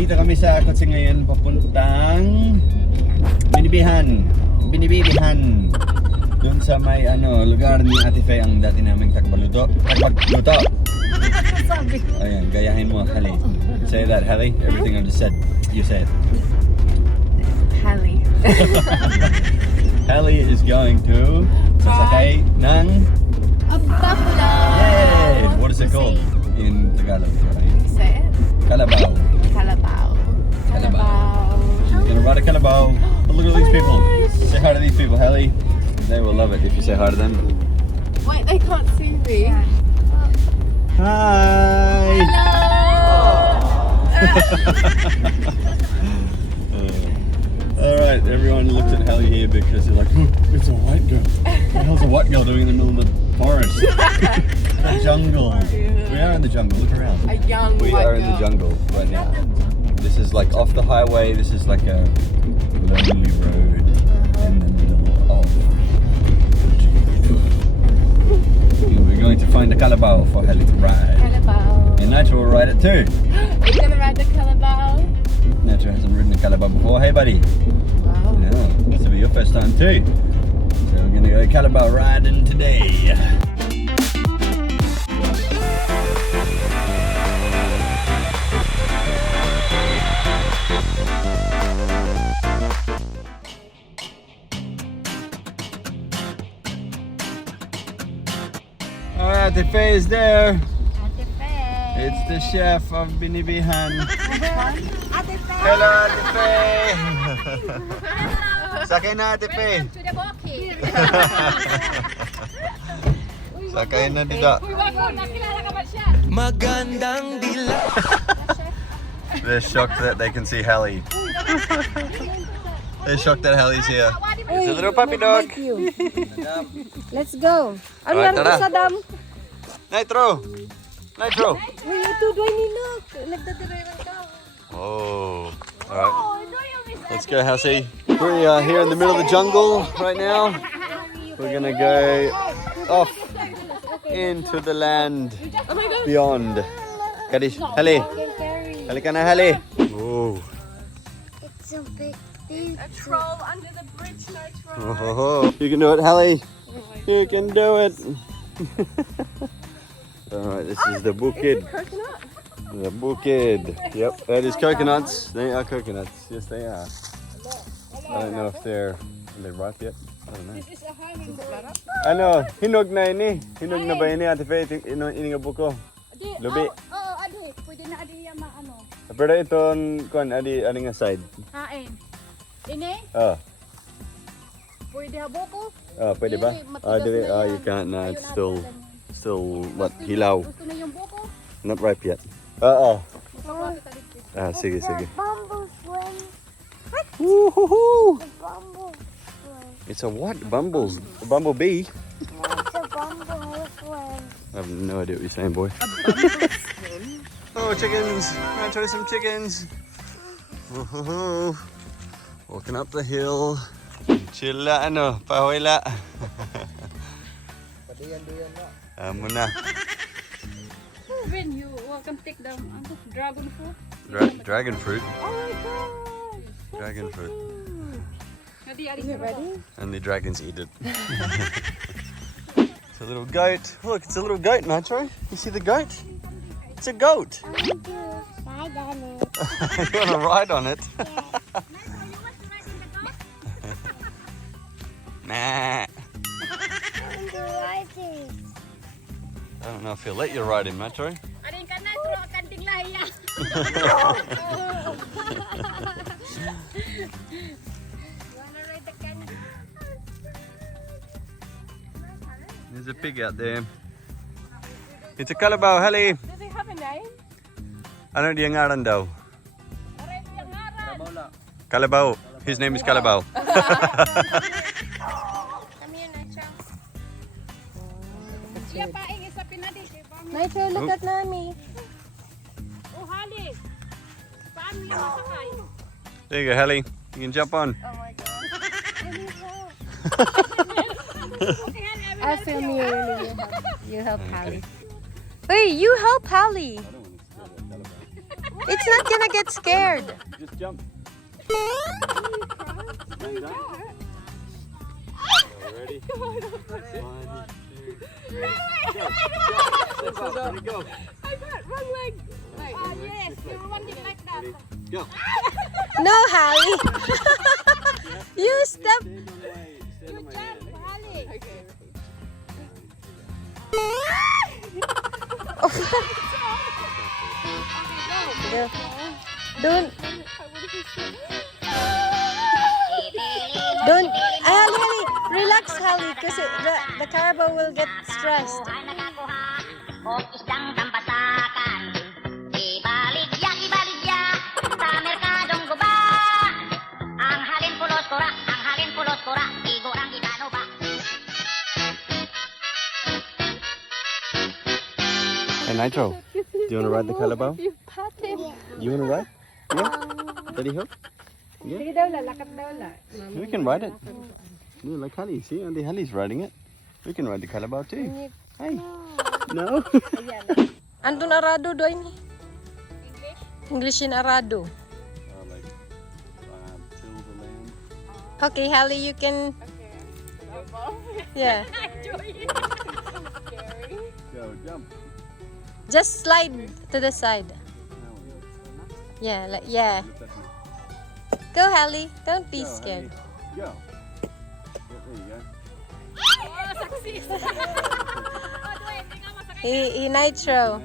Nandito kami sa kotse ngayon papuntang Binibihan. Doon sa may lugar ni Ate Faye ang dati naming tagbaluto. Ayan, gayahin mo, Halle. Say that, Halle. Everything I just said, you say it. Halle. Halle is going to sasakay ng Buffalo. Yay! What is it called in Tagalog? Say it. Kalabaw. Kalabaw. She's gonna ride a Kalabaw. But look at these people. Say hi to these people, Halle. They will love it if you say hi to them. Wait, they can't see me. Hi! Alright, everyone looks at Halle here because they're like, it's a white girl. What the hell's a white girl doing in the middle of the forest? The jungle. We are in the jungle, look around. A young We white are in the girl. jungle right now. This is like off the highway, this is like a lonely road in the middle of We're going to find a Kalabaw for Halle to ride. Kalabaw. And Nitro will ride it too. You're gonna ride the Kalabaw? Nitro hasn't ridden a Kalabaw before. Hey buddy. Wow. No, this will be your first time too. So we're gonna go Kalabaw riding today. Alright, the Faye is there. Ate Faye. It's the chef of Binibihan. Ate Faye. Hello, Ate Faye. Sakay na, Ate Faye. To the bukid. Sakay na dito. Nakilala ka ba siya? Magandang dila. They're shocked that they can see Halle. They're shocked that Halle's here. It's a little puppy dog. Let's go. Ang Alright, laro tara. sa dam. Nitro! Nitro! Uy, ito doon nilok. Nagdadireran ka. Oh, alright. Let's go, Hasse. We are here in the middle of the jungle right now. We're gonna go off into the land beyond. Kadish, Halle. Halle ka na, Halle. Oh. It's a big thing. A troll under the bridge, no troll. Oh, you can do it, Halle. You can do it. Alright, this is the bukid. Coconut. The bukid. Yep, that is coconuts. They are coconuts. Yes, they are. I don't know if they're ripe yet. I don't know. This is a highway. Ano, hinog na ini. Hinog na ba ini, Ate Faye? Ini nga buko. Lubi. Oo, adi. Pwede na adi yung ano. Pero itong, adi nga side. Hain. Ini, Oh, pwede haboko. pwede ba? You can't na. It's still, what, hilaw. Gusto na yung buko. Not ripe yet. Oo. Oh, Sige. bamboo swing. Woohoo! Bamboo It's a what? A bumblebee? It's a bamboo swing. I have no idea what you're saying, boy. Oh, chickens! I'll try some chickens. Woohoo! Walking up the hill. Chilla, pahoy la. Amo na. When you welcome take the dragon fruit. Dragon fruit. Oh my god. Dragon fruit. Is it ready? And the dragons eat it. It's a little goat. Look, it's a little goat, Nacho. You see the goat? It's a goat. You want to ride on it? Nah. I don't know if he'll let you ride him, Nacho. Arin ka na, tro kanting lahiya. Wanna ride the candy? There's a pig out there. It's a Kalabaw, Halle. Does it have a name? Ano dia ngaran daw? Aray, yung ngaran. Kalabaw. His name is Kalabaw. Come here, Nacho. Siya paing isa pinadi. Nacho, look at Nami. Oh, Halle. Paano yung masakay? There you go, Halle. You can jump on. Oh my god. Okay, Halle, I will I help feel you. me really you help Halle. Wait, you help Halle. It's not gonna get scared. Just jump. Stand up. Ready? 1, 2, 3. Go. Step up. Ready, go. I got wrong leg. Yes, you want it like that. Ready, go. No, Halle. You step. Stand on my way. Stand on my hand. Halle. Go. Don't. Don't. Halle, Halle. Relax, Halle, because the Kalabaw will get stressed. Ay nakakuha o isdang tambasakan. Ibaligya sa merkadong guba. Ang halin pulos kura, igorang itano ba. Hey Nitro, do you want to ride the Kalabaw? You want to ride? Yeah? Daddy help? Sige daw la, lakad daw la. We can ride it. Yeah, like Halle, see? Auntie Halle's riding it. We can ride the Kalabaw too. Hey. No? Andun arado do ini. English in arado. Like, till the land. Okay, Halle, you can. Yeah. Go, jump. Just slide to the side. Yeah, like yeah. Go, Halle. Don't be Go, scared. Halle. Go. There you go. Oh, success. He Nitro.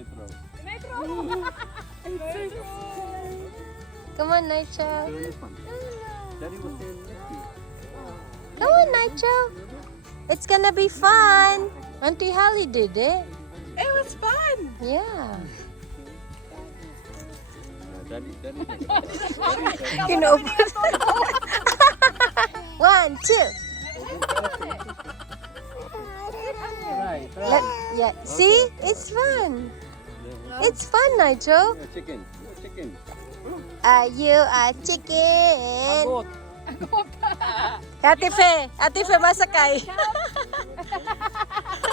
Nitro. Come on, Nitro. Sit on this one. Daddy will stand next to you. Come on, Nitro. It's gonna be fun. Auntie Halle did it. It was fun. Yeah. Daddy. You know. 1, 2. Yeah. See, it's fun. It's fun, Nitro. Chicken. Are you a chicken? Ate Fe, masakay.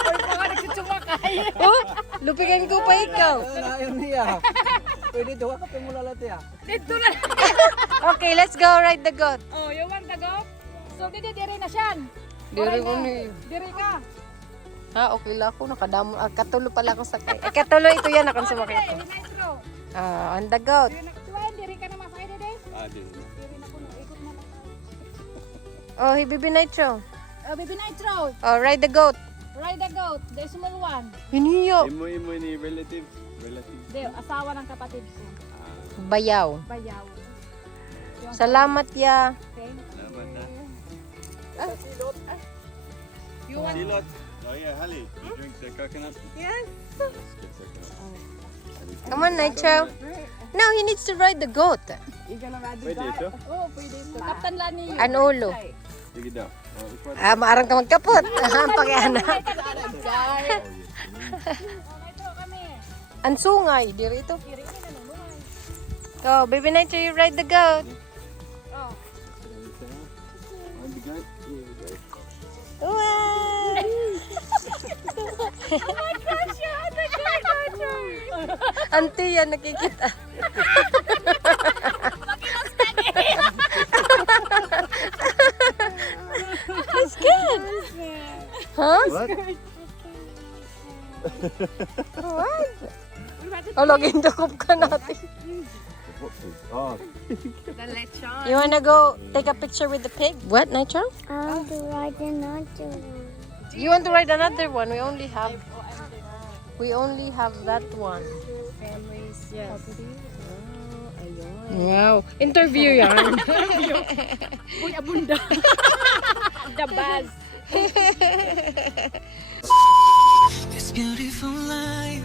Baka nagsusumakay. Oh, lupigan ko pa ikaw. Ayaw niya. Pwede doon ka mula lati ah. Dito na. Okay, let's go ride the goat. Oh, you want to go? So, diri na siyan. Diri mo ni. Diri ka. Ha, okay lang ako. Nakadamo. Katulo pala akong sakay. Katulo ito yan akong sumakay ako. Nitro. On the goat. Diri ka na masakay dede. Diri. Diri na kuno, ikot na lang. Oh, hey, Baby Nitro. Oh, baby Nitro. Oh, ride the goat. Ride the goat, the small one. Hiniyo. Imo ni relative. De, asawa ng kapatid ko. Bayaw. Bayaw. Salamat ya. Okay. Salamat na. You want? Silot. Oh yeah, Halle. You drink the coconut? Yes. Come on, Nitro. No, he needs to ride the goat. You gonna ride the Pwede goat? ito? Oh, pwede ito. Kaptan lang niyo. An ulo. Sige daw. Oh, let's ride. Maarang ka magkapot. Pakiana. Ang sungay. Diri ito. Go, Baby Nitro, you ride the goat. On the goat. Here we go. Wow! Auntie yan, nakikita. It's good. Huh? What? What? Oh, laging dakop ka natin. Oh, The lechon. You wanna go take a picture with the pig? What, Nitro? I want to ride another one. You want to ride another one? We only have that one. Families, yes. Wow. Interview yan. Uy, abunda. The buzz. This beautiful life.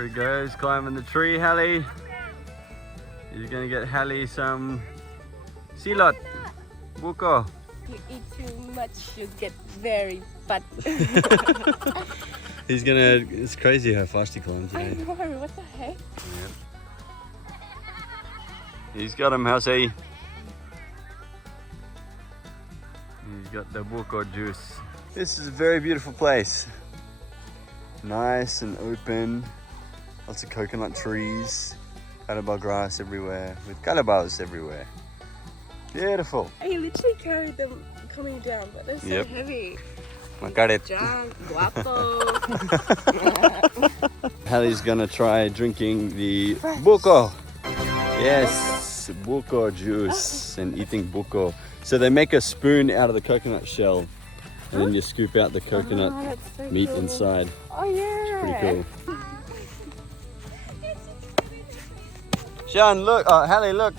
there he goes, climbing the tree, Halle. He's gonna get Halle some silot, buko. You eat too much, you get very fat. It's crazy how fast he climbs. I know, what the heck? He's got him, Hasse. He's got the buko juice. This is a very beautiful place. Nice and open. Lots of coconut trees. Kalabaw grass everywhere. With kalabaws everywhere. Beautiful. I literally carried them coming down, but they're so Yep. heavy. Makarit. Junk, guapo. Halle's gonna try drinking the buko. Yes, buko juice and eating buko. So they make a spoon out of the coconut shell and then you scoop out the coconut meat inside. Oh yeah. Pretty cool. Sean, look. Oh, Halle, look.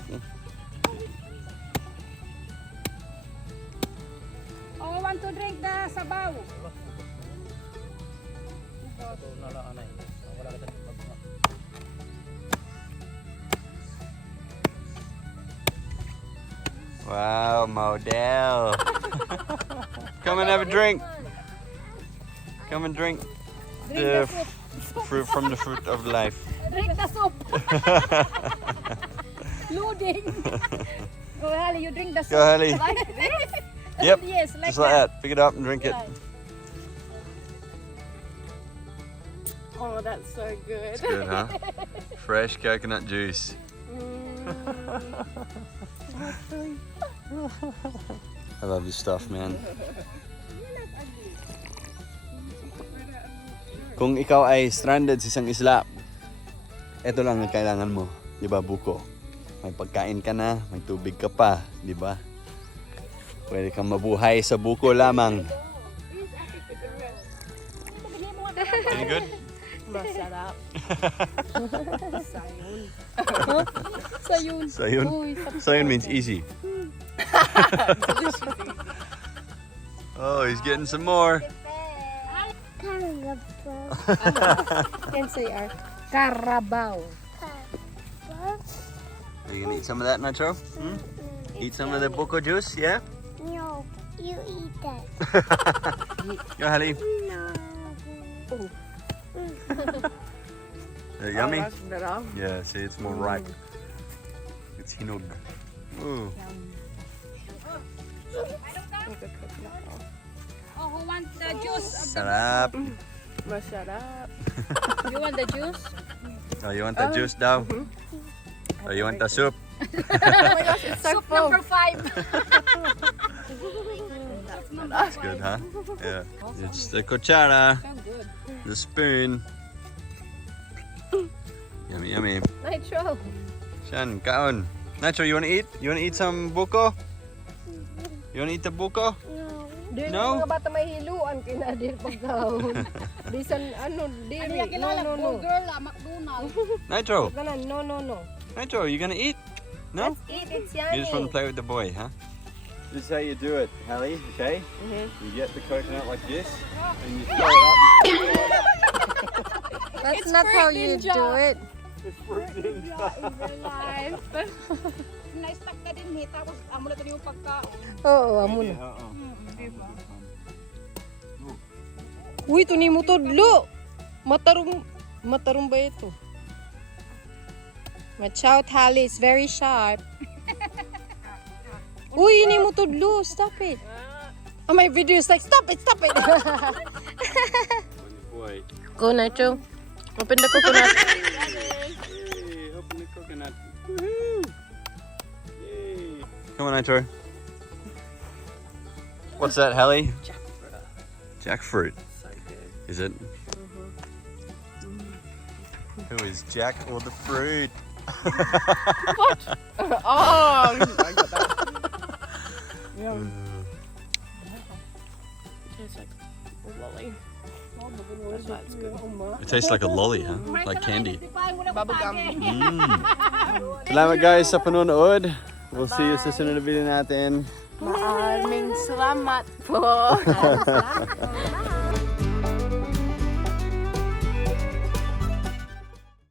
Oh, I want to drink the sabaw. Wow, model. Come and have a drink. Come and drink the fruit from the fruit of life. Drink the soup. Loading. Go, Halle, you drink the soup. Go, Halle. Like this? Yep, Yes, like just like that. Pick it up and drink it. Oh, that's so good. It's good, huh? Fresh coconut juice. I love this stuff, man. Kung ikaw ay stranded sa isang isla, ito lang ang kailangan mo, 'di ba, buko? May pagkain ka na, may tubig ka pa, 'di ba? Pwede kang mabuhay sa buko lamang. Any good? Masarap. Sayun. Sayun? Sayun means easy. Oh, he's getting some more. Can say our Kalabaw. Are you gonna eat some of that, Nacho? Hmm? Eat some of the buko juice, yeah? No, you eat that. Go, Halle. No. Yummy? Yeah, see, it's more ripe. It's hinog. Ooh. Oh, who want the juice? Sarap. Masarap. You want the juice? Oh, you want the juice daw? Oh, you want the soup? Soup number 5. That's good, huh? Yeah. It's the cuchara, the spoon. Yummy, yummy. Nitro. Shan, kaon. Nacho, you want to eat? You want to eat some buko? You want to eat the buko? Dili No? mga bata may hiluan kinadir pagkaon. Bisan ano dili. No. Girl, McDonald's. Nitro, Ganan, no. Nitro, you gonna eat? No? Eat, it's You just want to yummy. play with the boy, huh? This is how you do it, Halle, okay? You get the coconut like this, and you throw it up. That's not how you do it. It's fruit ninja. Life. Na-stuck na din eh. Tapos amo na yung pagkaon. Oo, amo na. Diba? Uy, ito ni mo tudlo. Matarong ba ito? Watch out, Halle. It's very sharp. Uy, ini mo tudlo. Stop it. Oh, my video is like, stop it. Boy. Go, Nacho. Open the coconut. Hey, open the coconut. Woohoo! Yay. Come on, Nitro. What's that, Halle? Jackfruit. Is it? Who is Jack or the fruit? Oh! Tastes like a lolly. That's why it's good. It tastes like a lolly, huh? Like candy. Bubblegum. Salamat guys sa panonood. We'll see you sa sunod na video natin. Maraming salamat po. Bye.